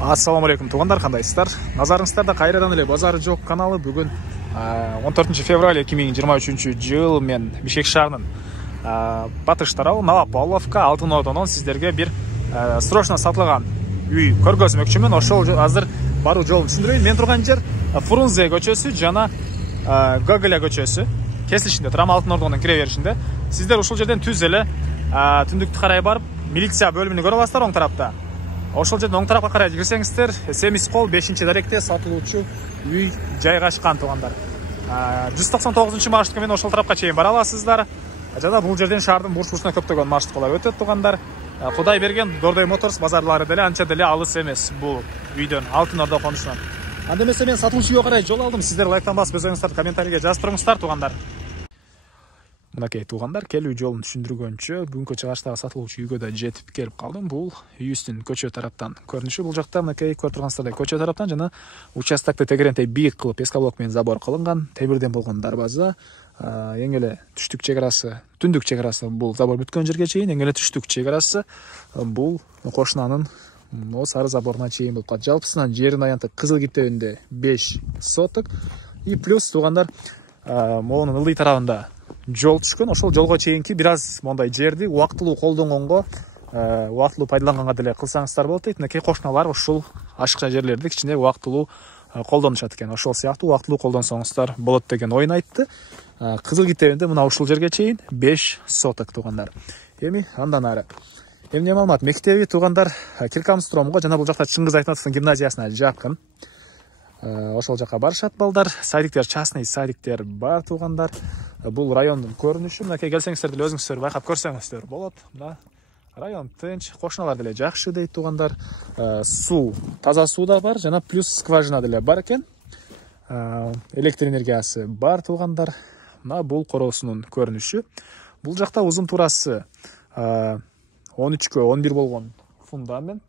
Ассаламу алейкум туугандар, кандайсыздар? Назарыңыздарда кайрадан эле Базары жок каналы. Бүгүн 14 февраль 2023 жыл мен Бишкек шаарынын батыш тарабы Нала Павловка Алтын Ордонон сиздерге бир срочно сатылган үй көргөзмөкчүмүн. Ошол азыр баруу жолун түшүндүрөйүн. Мен турган жер Фрунзе көчөсү жана Гоголя көчөсү кесилишинде турам, Алтын Ордонун кире беришинде. Сиздер ушул жерден түз эле түндүктү карай барып милиция бөлүмүнү көрүп аласыздар оң тарапта. Ошол жерден оң тарапка карай кирсеңиздер, Семис кол 5-даректе сатылуучу үй жайгашкан туугандар. 199 маршрутка ошол тарапка чейин бара аласыздар. Жана бул жерден шаардын бурч-бурчуна көптөгөн маршруткалар өтөт туугандар. Кудай берген Дордой Моторс базарлары деле анча деле алыс эмес бул үйдөн, Алтын Ордо конушунан. Анда эмесе мен сатылуучу үйгө карай жол алдым. Сиздер лайктан басып өз оюңуздарды комментарийге жазып туруңуздар туугандар. Мынакей туугандар, келүү жолун түшүндүргөнчө бүгүнкү чыгыштагы сатылуучу үйгө да жетип келип калдым. Бул үйүбүздүн көчө тараптан көрүнүшү. Бул жакта мынакей көрүп тургансыздардай көчө тараптан жана участокты тегерентей бийик кылып пескаблок менен забор кылынган, темирден болгон дарбаза. Эң эле түштүк чек арасы, түндүк чек арасы бул забор бүткөн жерге чейин, эң эле түштүк чек арасы бул кошунанын сары заборуна чейин болуп калат. Жалпысынан жердин аянты кызыл киптебинде 5 соток. И плюс туугандар, могунун ылдый тарабында жол түшкөн. Ошол жолго чейинки бир аз мондай жерди убактылуу колдонгонго, убактылуу пайдаланганга деле кылсаңыздар болот дейт. Мынакей кошуналар ушул ашыкча жерлерди кичине убактылуу колдонушат экен. Ошол сыяктуу убактылуу колдонсоңуздар болот деген оюн айтты. Кызыл киттебинде мына ушул жерге чейин 5 соток туугандар. Эми андан ары эмне маалымат? Мектеби туугандар Киркамстромго жана бул жакта Чыңгыз Айтматовдун гимназиясына жакын. Ошол жака барышат балдар. Садиктер, частный садиктер бар туугандар. Бул райондун көрүнүшү. Мынакей келсеңиздер деле өзүңүздөр байкап көрсөңүздөр болот. Мына район тынч, кошуналар деле жакшы дейт туугандар. Суу, таза суу да бар, жана плюс скважина деле бар экен. Электр энергиясы бар туугандар. Мына бул короосунун көрүнүшү. Бул жакта узун туурасы 13-кө 11 болгон фундамент.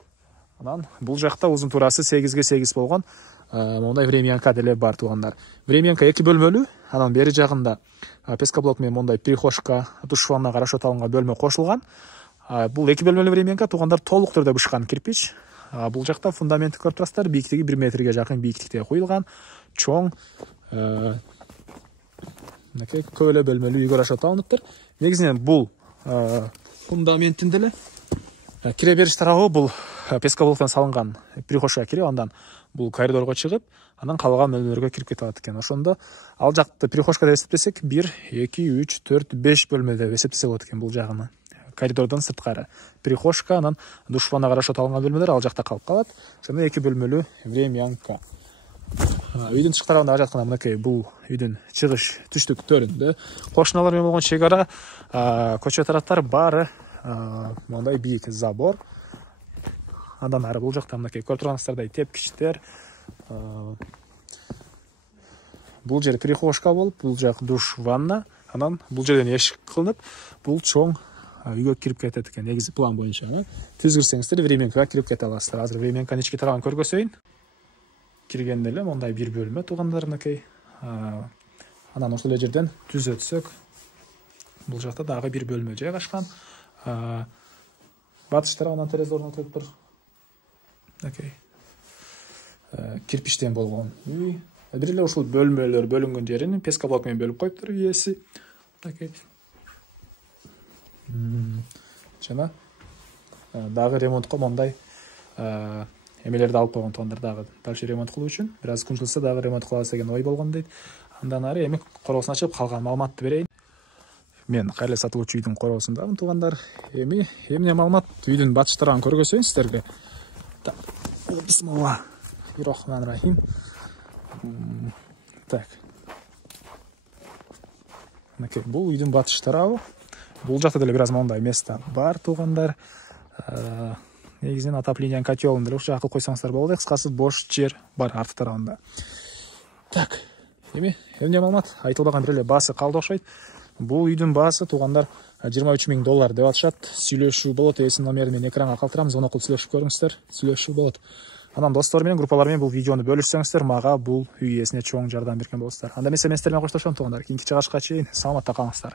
Анан бул жакта узун туурасы 8-ге 8 болгон мондай времянка деле бар туугандар. Времянка 2 бөлмөлүү, анан бери жагында пескаблок менен мондай прихожка, душ ванна карашот алынган бөлмө кошулган. Бул 2 бөлмөлүү времянка туугандар толук түрдө бышкан кирпич. Бул жакта фундаментти көрүп турасыздар, бийиктиги 1 метрге жакын бийиктикте куюлган, чоң мынакей көп эле бөлмөлүү үй карашот алыныптыр. Негизинен бул фундаменттин деле кире бериш тарабы бул пескаблоктон салынган прихожка кирип, андан бул коридорго чыгып, анан калган бөлмөлөргө кирип кете алат экен. Ошондо ал жакты прихожка деп эсептесек 1, 2, 3, 4, 5 бөлмө деп эсептесе болот экен бул жагын. Коридордон сырткары прихожка, анан душ ванна карашот алынган бөлмөлөр ал жакта калып калат. Жана 2 бөлмөлүү времянка. Үйдүн тышкы тарабында жаткан мынакей бул үйдүн чыгыш түштүк төрүндө. Кошуналар менен болгон чек ара, көчө тараптар баары мондай бийик забор. Андан ары бул жакта мынакей көрүп тургансыздардай тепкичтер. Бул жер прихожка болуп, бул жак душ ванна. Анан бул жерден эшик кылынып, бул чоң үйгө кирип кетет экен. Негизи план боюнча түз кирсеңиздер времянкага кирип кете аласыздар. Азыр времянканын ички тарабын көргөзөйүн. Киргенде эле мондай бир бөлмө туугандар мынакей. Анан ошол эле жерден түз өтсөк, бул жакта дагы бир бөлмө жайгашкан. Батыш тарабынан терезе орнотулуп тур. Мынакей кирпичтен болгон үй. Бир эле ушул бөлмөлөр бөлүнгөн жерин пескаблок менен бөлүп коюптур ээси. Мынакей. Жана дагы ремонтко мондай эмелерди алып койгон туугандар, дагы дальше ремонт кылуу үчүн. Бир аз күн дагы ремонт кылабыз деген ой болгон дейт. Андан ары эми короосун ачып калган маалыматты берейин. Мен кайра сатылуучу үйдүн короосундамын туугандар. Эми эмне маалымат? Үйдүн батыш тарабын көргөзөйүн сиздерге. Так. Бисмиллахир-рахманир-рахим. Так. Мынакей бул үйдүн батыш тарабы. Бул жакта деле бир аз мондай места бар туугандар. Негизинен отоплениянын котелун деле ушул жака койсоңуздар болот. Кыскасы бош жер бар арты тарабында. Так. Эми эмне маалымат? Айтылбаган бир эле баасы калды окшойт. Бул үйдүн баасы туугандар $23,000 деп атышат. Сүйлөшүү болот. Эсин номери менен экранга калтырам, звонок кылып сүйлөшүп көрүңүздөр. Сүйлөшүү болот. Анан достор менен, группалар менен бул видеону бөлүшсөңүздөр, мага бул үй ээсине чоң жардам берген болосуздар. Анда эмесе мен сиздер менен коштошом туугандар. Кийинки чыгышка чейин саламатта калыңыздар.